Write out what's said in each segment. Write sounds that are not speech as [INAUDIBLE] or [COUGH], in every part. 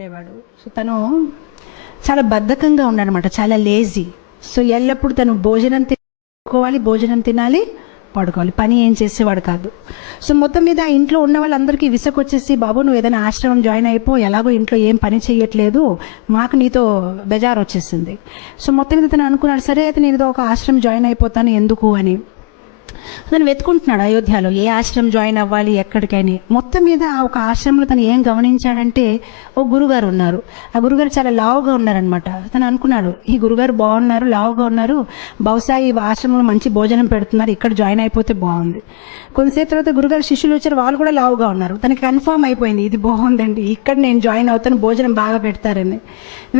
ఉండేవాడు సో తను చాలా బద్ధకంగా ఉండనమాట చాలా లేజీ సో ఎల్లప్పుడు తను భోజనం తినుకోవాలి భోజనం తినాలి పడుకోవాలి పని ఏం చేసేవాడు కాదు సో మొత్తం మీద ఇంట్లో ఉన్న వాళ్ళందరికీ విసుకొచ్చేసి బాబు నువ్వు ఏదైనా ఆశ్రమం జాయిన్ అయిపో ఎలాగో ఇంట్లో ఏం పని చేయట్లేదు మాకు నీతో బెజార్ వచ్చేసింది సో మొత్తం మీద తను అనుకున్నాడు సరే అయితే నేను ఏదో ఒక ఆశ్రమం జాయిన్ అయిపోతాను ఎందుకు అని తను వెతుకుంటున్నాడు అయోధ్యలో ఏ ఆశ్రమం జాయిన్ అవ్వాలి ఎక్కడికైనా మొత్తం మీద ఒక ఆశ్రమంలో తను ఏం గమనించాడంటే ఓ గురుగారు ఉన్నారు ఆ గురుగారు చాలా లావుగా ఉన్నారనమాట తను అనుకున్నాడు ఈ గురుగారు బాగున్నారు లావుగా ఉన్నారు బహుశా ఈ ఆశ్రమంలో మంచి భోజనం పెడుతున్నారు ఇక్కడ జాయిన్ అయిపోతే బాగుంది కొంతసేపు తర్వాత గురుగారు శిష్యులు వచ్చారు వాళ్ళు కూడా లావుగా ఉన్నారు తనకి కన్ఫామ్ అయిపోయింది ఇది బాగుందండి ఇక్కడ నేను జాయిన్ అవుతాను భోజనం బాగా పెడతారని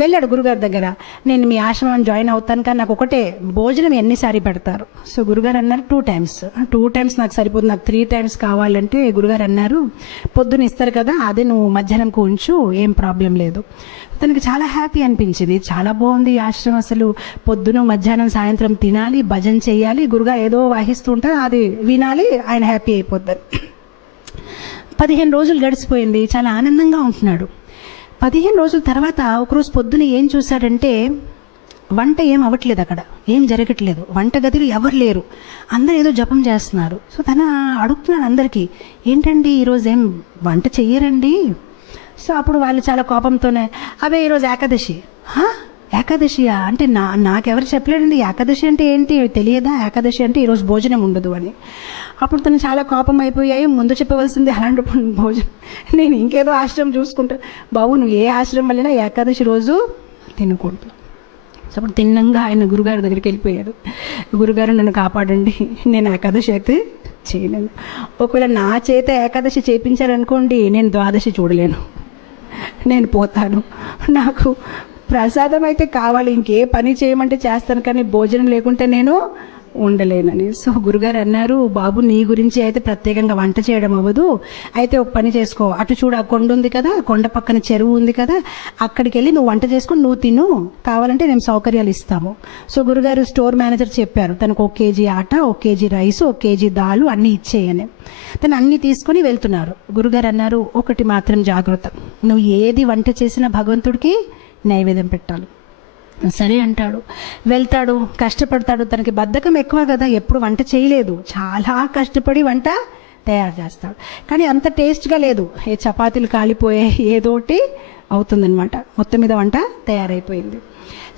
వెళ్ళాడు గురుగారు దగ్గర నేను మీ ఆశ్రమం జాయిన్ అవుతాను కానీ నాకు ఒకటే భోజనం ఎన్నిసారి పెడతారు సో గురుగారు అన్నారు టూ టైమ్స్ టూ టైమ్స్ నాకు సరిపోదు నాకు త్రీ టైమ్స్ కావాలంటే గురుగారు అన్నారు పొద్దున ఇస్తారు కదా అదే నువ్వు మధ్యాహ్నంకు ఉంచు ఏం ప్రాబ్లం లేదు తనకి చాలా హ్యాపీ అనిపించింది చాలా బాగుంది ఆశ్రమం అసలు పొద్దున మధ్యాహ్నం సాయంత్రం తినాలి భజన చేయాలి గురుగా ఏదో ఉంటారు అది వినాలి ఆయన హ్యాపీ అయిపోతారు పదిహేను రోజులు గడిచిపోయింది చాలా ఆనందంగా ఉంటున్నాడు పదిహేను రోజుల తర్వాత ఒకరోజు పొద్దున ఏం చూశాడంటే వంట ఏం అవ్వట్లేదు అక్కడ ఏం జరగట్లేదు వంట గదిలు ఎవరు లేరు అందరు ఏదో జపం చేస్తున్నారు సో తన అడుగుతున్నాడు అందరికీ ఏంటండి ఈరోజు ఏం వంట చెయ్యరండి సో అప్పుడు వాళ్ళు చాలా కోపంతోనే అవే ఈరోజు ఏకాదశి ఏకాదశియా అంటే నా నాకెవరు చెప్పలేడండి ఏకాదశి అంటే ఏంటి తెలియదా ఏకాదశి అంటే ఈరోజు భోజనం ఉండదు అని అప్పుడు తను చాలా కోపం అయిపోయాయి ముందు చెప్పవలసింది అలాంటి భోజనం నేను ఇంకేదో ఆశ్రమం చూసుకుంటా బాబు నువ్వు ఏ ఆశ్రమం వెళ్ళినా ఏకాదశి రోజు తినకూడదు సో అప్పుడు తిన్నంగా ఆయన గురుగారి దగ్గరికి వెళ్ళిపోయారు గురుగారు నన్ను కాపాడండి నేను ఏకాదశి అయితే చేయలేను ఒకవేళ నా చేత ఏకాదశి చేయించారనుకోండి నేను ద్వాదశి చూడలేను నేను పోతాను నాకు ప్రసాదం అయితే కావాలి ఇంకే పని చేయమంటే చేస్తాను కానీ భోజనం లేకుంటే నేను ఉండలేనని సో గురుగారు అన్నారు బాబు నీ గురించి అయితే ప్రత్యేకంగా వంట చేయడం అవ్వదు అయితే ఒక పని చేసుకో అటు చూడు ఆ కొండ ఉంది కదా కొండ పక్కన చెరువు ఉంది కదా అక్కడికి వెళ్ళి నువ్వు వంట చేసుకుని నువ్వు తిను కావాలంటే మేము సౌకర్యాలు ఇస్తాము సో గురుగారు స్టోర్ మేనేజర్ చెప్పారు తనకు ఒక కేజీ ఆట ఒక కేజీ రైస్ ఒక కేజీ దాలు అన్నీ ఇచ్చేయని తను అన్నీ తీసుకొని వెళ్తున్నారు గురుగారు అన్నారు ఒకటి మాత్రం జాగ్రత్త నువ్వు ఏది వంట చేసినా భగవంతుడికి నైవేద్యం పెట్టాలి సరే అంటాడు వెళ్తాడు కష్టపడతాడు తనకి బద్ధకం ఎక్కువ కదా ఎప్పుడు వంట చేయలేదు చాలా కష్టపడి వంట తయారు చేస్తాడు కానీ అంత టేస్ట్గా లేదు ఏ చపాతీలు కాలిపోయే ఏదోటి అవుతుందనమాట మొత్తం మీద వంట తయారైపోయింది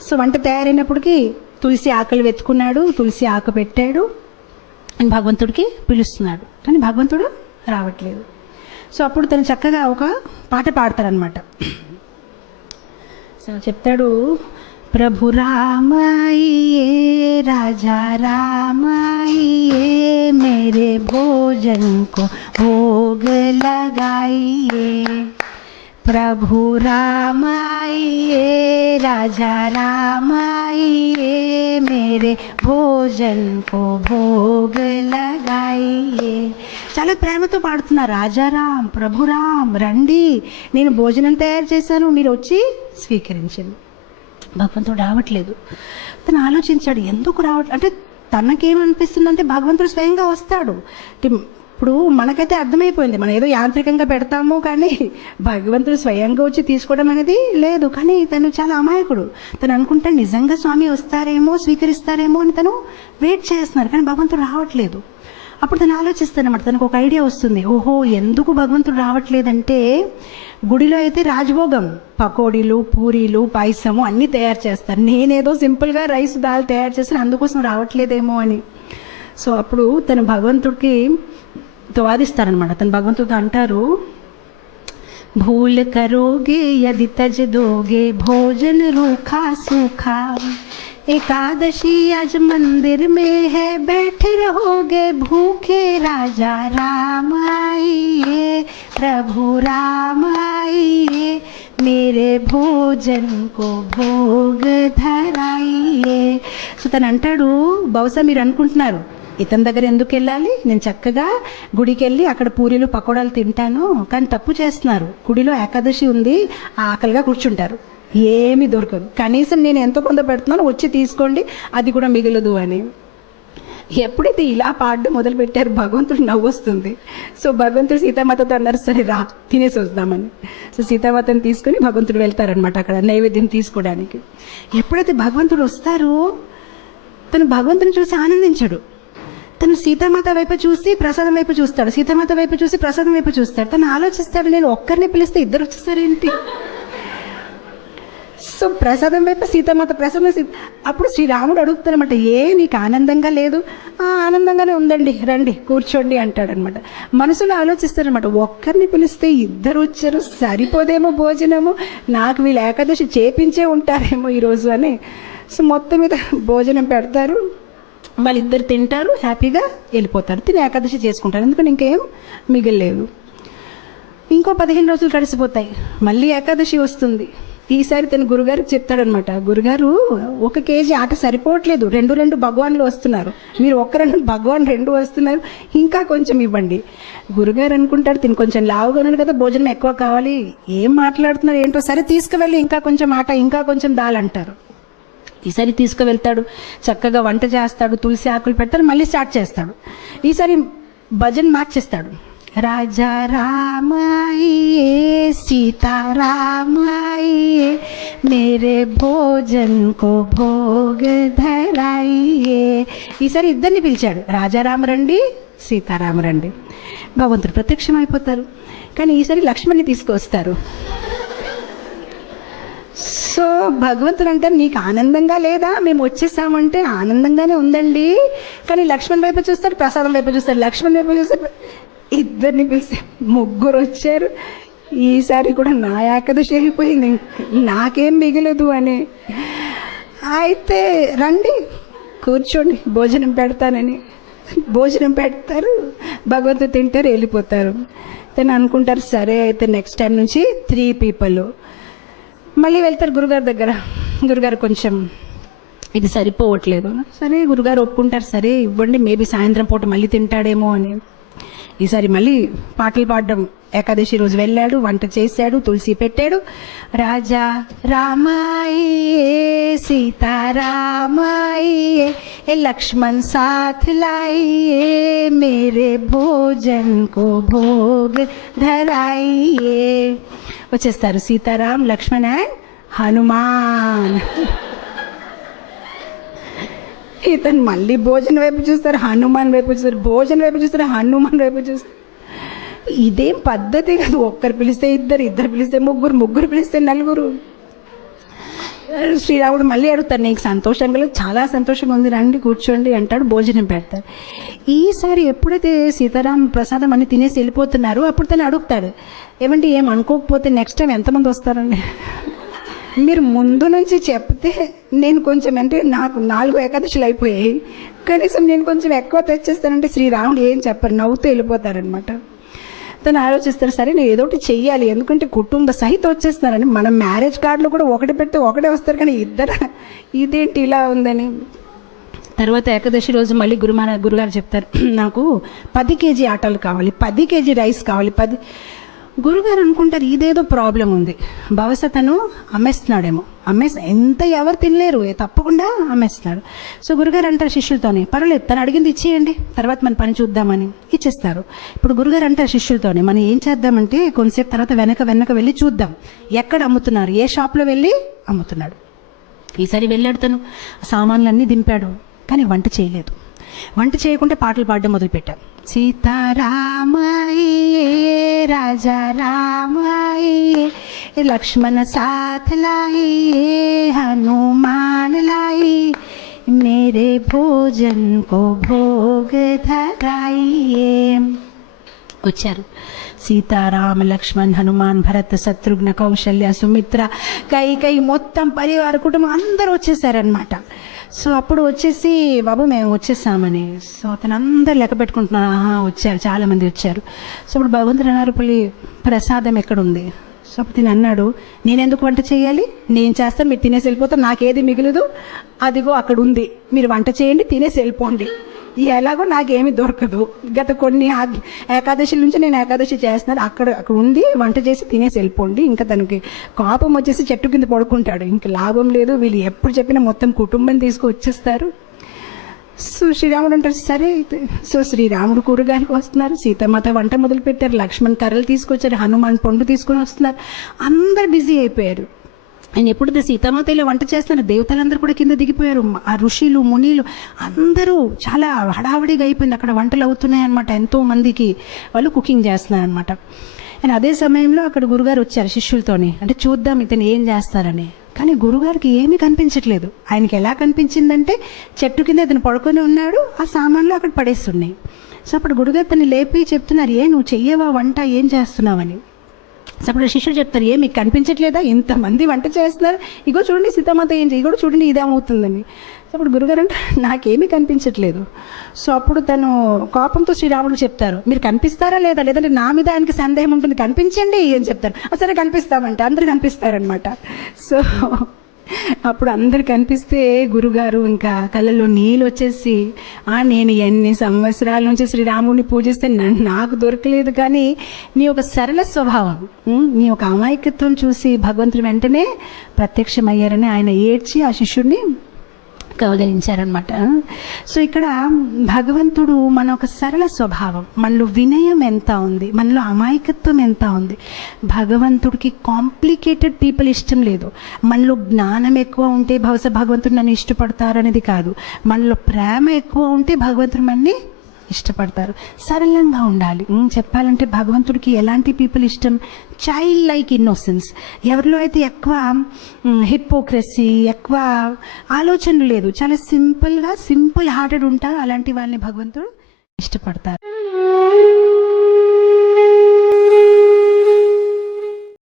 సో వంట తయారైనప్పటికీ తులసి ఆకలి వెతుకున్నాడు తులసి ఆకు పెట్టాడు భగవంతుడికి పిలుస్తున్నాడు కానీ భగవంతుడు రావట్లేదు సో అప్పుడు తను చక్కగా ఒక పాట పాడతాడనమాట [CLEARS THROAT] చెప్తాడు ప్రభు రామాయే రాజా రామాయే మేరే భోజన్ కో భోగ లగాయే ప్రభు రామాయే రాజా రామాయే మేరే భోజన కో భోగ లగాయే చాలా ప్రేమతో పాడుతున్నా రాజారాం ప్రభురాం రండి నేను భోజనం తయారు చేశాను మీరు వచ్చి స్వీకరించండి భగవంతుడు రావట్లేదు తను ఆలోచించాడు ఎందుకు రావట్లేదు అంటే తనకేమనిపిస్తుందంటే భగవంతుడు స్వయంగా వస్తాడు ఇప్పుడు మనకైతే అర్థమైపోయింది మనం ఏదో యాంత్రికంగా పెడతాము కానీ భగవంతుడు స్వయంగా వచ్చి తీసుకోవడం అనేది లేదు కానీ తను చాలా అమాయకుడు తను అనుకుంటా నిజంగా స్వామి వస్తారేమో స్వీకరిస్తారేమో అని తను వెయిట్ చేస్తున్నారు కానీ భగవంతుడు రావట్లేదు అప్పుడు తను ఆలోచిస్తానమాట తనకు ఒక ఐడియా వస్తుంది ఓహో ఎందుకు భగవంతుడు రావట్లేదంటే గుడిలో అయితే రాజభోగం పకోడీలు పూరీలు పాయసము అన్నీ తయారు చేస్తారు నేనేదో సింపుల్గా రైస్ దాల్ తయారు చేస్తాను అందుకోసం రావట్లేదేమో అని సో అప్పుడు తను భగవంతుడికి వాదిస్తారనమాట తను భగవంతుడితో అంటారు భూల కరోగే యది తజ దోగే భోజన రూఖా సుఖా एकादशी आज मंदिर में है बैठे रहोगे भूखे राजा राम आइए प्रभु राम आइए मेरे भोजन को भोग धराइए సో తను అంటాడు బహుశా మీరు అనుకుంటున్నారు ఇతని దగ్గర ఎందుకు వెళ్ళాలి నేను చక్కగా గుడికి వెళ్ళి అక్కడ పూరీలు పకోడాలు తింటాను కానీ తప్పు చేస్తున్నారు గుడిలో ఏకాదశి ఉంది ఆకలిగా కూర్చుంటారు ఏమీ దొరకదు కనీసం నేను ఎంత కొంత పెడుతున్నాను వచ్చి తీసుకోండి అది కూడా మిగలదు అని ఎప్పుడైతే ఇలా పాడడం మొదలుపెట్టారు భగవంతుడు నవ్వు వస్తుంది సో భగవంతుడు సీతామాతతో అన్నారు సరే రా తినేసి వస్తామని సో సీతామాతని తీసుకుని భగవంతుడు వెళ్తారనమాట అక్కడ నైవేద్యం తీసుకోవడానికి ఎప్పుడైతే భగవంతుడు వస్తారు తను భగవంతుని చూసి ఆనందించడు తను సీతామాత వైపు చూసి ప్రసాదం వైపు చూస్తాడు సీతామాత వైపు చూసి ప్రసాదం వైపు చూస్తాడు తను ఆలోచిస్తాడు నేను ఒక్కరిని పిలిస్తే ఇద్దరు వచ్చేస్తారేంటి సో ప్రసాదం వైపు సీతమాత ప్రసాదం అప్పుడు శ్రీరాముడు అడుగుతాడనమాట ఏ నీకు ఆనందంగా లేదు ఆనందంగానే ఉందండి రండి కూర్చోండి అంటాడనమాట మనసులో ఆలోచిస్తారనమాట ఒక్కరిని పిలిస్తే ఇద్దరు వచ్చారు సరిపోదేమో భోజనము నాకు వీళ్ళు ఏకాదశి చేపించే ఉంటారేమో ఈరోజు అని సో మొత్తం మీద భోజనం పెడతారు వాళ్ళిద్దరు తింటారు హ్యాపీగా వెళ్ళిపోతారు తిని ఏకాదశి చేసుకుంటారు ఎందుకంటే ఇంకేం మిగిలేదు ఇంకో పదిహేను రోజులు కలిసిపోతాయి మళ్ళీ ఏకాదశి వస్తుంది ఈసారి తన గురుగారికి చెప్తాడనమాట గురుగారు ఒక కేజీ ఆట సరిపోవట్లేదు రెండు రెండు భగవాన్లు వస్తున్నారు మీరు ఒక రెండు భగవాన్ రెండు వస్తున్నారు ఇంకా కొంచెం ఇవ్వండి గురుగారు అనుకుంటారు తిని కొంచెం లావుగా ఉన్నాడు కదా భోజనం ఎక్కువ కావాలి ఏం మాట్లాడుతున్నారు ఏంటో సరే తీసుకువెళ్ళి ఇంకా కొంచెం ఆట ఇంకా కొంచెం దాలంటారు ఈసారి తీసుకువెళ్తాడు చక్కగా వంట చేస్తాడు తులసి ఆకులు పెడతాడు మళ్ళీ స్టార్ట్ చేస్తాడు ఈసారి భజన్ మార్చేస్తాడు రాజా रामाइए सीता మేరే భోజన్ కో భోగ ధరాయే ఈసారి ఇద్దరిని పిలిచాడు రాజారామ రండి సీతారామ రండి భగవంతుడు ప్రత్యక్షం అయిపోతారు కానీ ఈసారి లక్ష్మణ్ని తీసుకొస్తారు సో భగవంతుడు అంటారు నీకు ఆనందంగా లేదా మేము వచ్చేసామంటే ఆనందంగానే ఉందండి కానీ లక్ష్మణ్ వైపు చూస్తారు ప్రసాదం వైపు చూస్తారు లక్ష్మణ్ వైపు చూస్తారు ఇద్దరిని పిలిస్తే ముగ్గురు వచ్చారు ఈసారి కూడా నా ఏకదశి అయిపోయింది నాకేం మిగలదు అని అయితే రండి కూర్చోండి భోజనం పెడతానని భోజనం పెడతారు భగవంతుడు తింటారు వెళ్ళిపోతారు తను అనుకుంటారు సరే అయితే నెక్స్ట్ టైం నుంచి త్రీ పీపుల్ మళ్ళీ వెళ్తారు గురుగారి దగ్గర గురుగారు కొంచెం ఇది సరిపోవట్లేదు సరే గురుగారు ఒప్పుకుంటారు సరే ఇవ్వండి మేబీ సాయంత్రం పూట మళ్ళీ తింటాడేమో అని ఈసారి మళ్ళీ పాటలు పాడడం ఏకాదశి రోజు వెళ్ళాడు వంట చేశాడు తులసి పెట్టాడు రాజా రామాయే సీతారామాయే లక్ష్మణ్ సాథ్ లాయే మేరే భోజన్ కో భోగ ధరాయే వచ్చేస్తారు సీతారాం లక్ష్మణ్ అండ్ హనుమాన్ ఇతను మళ్ళీ భోజనం వైపు చూస్తారు హనుమాన్ వైపు చూస్తారు భోజనం వైపు చూస్తారు హనుమాన్ వైపు చూస్తారు ఇదేం పద్ధతి కాదు ఒక్కరు పిలిస్తే ఇద్దరు ఇద్దరు పిలిస్తే ముగ్గురు ముగ్గురు పిలిస్తే నలుగురు శ్రీరాముడు మళ్ళీ అడుగుతారు నీకు సంతోషం కలదు చాలా సంతోషంగా ఉంది రండి కూర్చోండి అంటాడు భోజనం పెడతారు ఈసారి ఎప్పుడైతే సీతారాం ప్రసాదం అని తినేసి వెళ్ళిపోతున్నారు అప్పుడు తను అడుగుతాడు ఏమంటే ఏం అనుకోకపోతే నెక్స్ట్ టైం ఎంతమంది వస్తారండి మీరు ముందు నుంచి చెప్తే నేను కొంచెం అంటే నాకు నాలుగు ఏకాదశులు అయిపోయాయి కనీసం నేను కొంచెం ఎక్కువ తెచ్చేస్తానంటే శ్రీరాముడు ఏం చెప్పారు నవ్వుతూ వెళ్ళిపోతారనమాట తను ఆలోచిస్తారు సరే నేను ఏదో ఒకటి చెయ్యాలి ఎందుకంటే కుటుంబ సహితం వచ్చేస్తున్నారని మన మ్యారేజ్ కార్డులో కూడా ఒకటి పెడితే ఒకటే వస్తారు కానీ ఇద్దరు ఇదేంటి ఇలా ఉందని తర్వాత ఏకాదశి రోజు మళ్ళీ గురుమా గురుగారు చెప్తారు నాకు పది కేజీ ఆటలు కావాలి పది కేజీ రైస్ కావాలి పది గురుగారు అనుకుంటారు ఇదేదో ప్రాబ్లం ఉంది భవసతను అమ్మేస్తున్నాడేమో అమ్మేసి ఎంత ఎవరు తినలేరు తప్పకుండా అమ్మేస్తున్నాడు సో గురుగారు అంటారు శిష్యులతోనే పర్వాలేదు తను అడిగింది ఇచ్చేయండి తర్వాత మన పని చూద్దామని ఇచ్చేస్తారు ఇప్పుడు గురుగారు అంటారు శిష్యులతోనే మనం ఏం చేద్దామంటే కొంతసేపు తర్వాత వెనక వెనక వెళ్ళి చూద్దాం ఎక్కడ అమ్ముతున్నారు ఏ షాప్లో వెళ్ళి అమ్ముతున్నాడు ఈసారి వెళ్ళాడు తను సామాన్లన్నీ దింపాడు కానీ వంట చేయలేదు వంట చేయకుండా పాటలు పాడడం మొదలుపెట్టా సీతారామయ్యే రాజా రామయ్యే లక్ష్మణ సాథలాయ్యే హనుమానలాయి మేరే భోజన్ కో భోగ ధరాయే వచ్చారు సీతారామ లక్ష్మణ్ హనుమాన్ భరత్ శత్రుఘ్న కౌశల్య సుమిత్ర కై కై మొత్తం పరివార కుటుంబం అందరూ వచ్చేసారనమాట సో అప్పుడు వచ్చేసి బాబు మేము వచ్చేసామని సో అతను అందరు లెక్క పెట్టుకుంటున్నాను ఆహా వచ్చారు చాలామంది వచ్చారు సో అప్పుడు భగవంతుడు అన్నారపల్లి ప్రసాదం ఎక్కడుంది సో అప్పుడు తిని అన్నాడు నేనెందుకు వంట చేయాలి నేను చేస్తాను మీరు తినేసి వెళ్ళిపోతాను నాకేది మిగిలదు అదిగో అక్కడ ఉంది మీరు వంట చేయండి తినేసి వెళ్ళిపోండి ఎలాగో నాకేమి దొరకదు గత కొన్ని ఏకాదశి నుంచి నేను ఏకాదశి చేస్తున్నాను అక్కడ అక్కడ ఉండి వంట చేసి తినేసి వెళ్ళిపోండి ఇంకా తనకి కోపం వచ్చేసి చెట్టు కింద పడుకుంటాడు ఇంకా లాభం లేదు వీళ్ళు ఎప్పుడు చెప్పినా మొత్తం కుటుంబం తీసుకొచ్చేస్తారు సో శ్రీరాముడు అంటారు సరే సో శ్రీరాముడు కూరగాయలకు వస్తున్నారు సీతమాత వంట మొదలుపెట్టారు లక్ష్మణ్ కర్రలు తీసుకొచ్చారు హనుమాన్ పండు తీసుకొని వస్తున్నారు అందరు బిజీ అయిపోయారు ఆయన ఎప్పుడు సీతామాతలో వంట చేస్తున్నారు దేవతలందరూ కూడా కింద దిగిపోయారు ఆ ఋషులు మునిలు అందరూ చాలా హడావిడిగా అయిపోయింది అక్కడ వంటలు అవుతున్నాయి అనమాట ఎంతో మందికి వాళ్ళు కుకింగ్ చేస్తున్నారు అనమాట అండ్ అదే సమయంలో అక్కడ గురుగారు వచ్చారు శిష్యులతోని అంటే చూద్దాం ఇతను ఏం చేస్తారని కానీ గురుగారికి ఏమీ కనిపించట్లేదు ఆయనకి ఎలా కనిపించిందంటే చెట్టు కింద ఇతను పడుకొని ఉన్నాడు ఆ సామాన్లు అక్కడ పడేస్తున్నాయి సో అప్పుడు గురుగారు తను లేపి చెప్తున్నారు ఏ నువ్వు చెయ్యవా వంట ఏం చేస్తున్నావని అప్పుడు శిష్యుడు చెప్తారు ఏమి కనిపించట్లేదా ఇంతమంది వంట చేస్తున్నారు ఇగో చూడండి సీతామాత ఏం ఇగో చూడండి ఇదేమవుతుందని సో అప్పుడు గురుగారు అంటే నాకేమీ కనిపించట్లేదు సో అప్పుడు తను కోపంతో శ్రీరాముడు చెప్తారు మీరు కనిపిస్తారా లేదా లేదంటే నా మీద ఆయనకి సందేహం ఉంటుంది కనిపించండి అని చెప్తారు సరే కనిపిస్తామంటే అందరు కనిపిస్తారనమాట సో అప్పుడు అందరు కనిపిస్తే గురుగారు ఇంకా కళ్ళలో నీళ్ళు వచ్చేసి నేను ఎన్ని సంవత్సరాల నుంచి శ్రీరాముడిని పూజిస్తే నాకు దొరకలేదు కానీ నీ యొక్క సరళ స్వభావం నీ యొక్క అమాయకత్వం చూసి భగవంతుడు వెంటనే ప్రత్యక్షమయ్యారని ఆయన ఏడ్చి ఆ శిష్యుడిని కౌగలించారనమాట సో ఇక్కడ భగవంతుడు మన ఒక సరళ స్వభావం మనలో వినయం ఎంత ఉంది మనలో అమాయకత్వం ఎంత ఉంది భగవంతుడికి కాంప్లికేటెడ్ పీపుల్ ఇష్టం లేదు మనలో జ్ఞానం ఎక్కువ ఉంటే బహుశా భగవంతుడు నన్ను ఇష్టపడతారనేది కాదు మనలో ప్రేమ ఎక్కువ ఉంటే భగవంతుడు మనల్ని ఇష్టపడతారు సరళంగా ఉండాలి చెప్పాలంటే భగవంతుడికి ఎలాంటి పీపుల్ ఇష్టం చైల్డ్ లైక్ ఇన్నోసెన్స్ ఎవరిలో అయితే ఎక్కువ హిపోక్రసీ ఎక్కువ ఆలోచన లేదు చాలా సింపుల్గా సింపుల్ హార్టెడ్ ఉంటారు అలాంటి వాళ్ళని భగవంతుడు ఇష్టపడతారు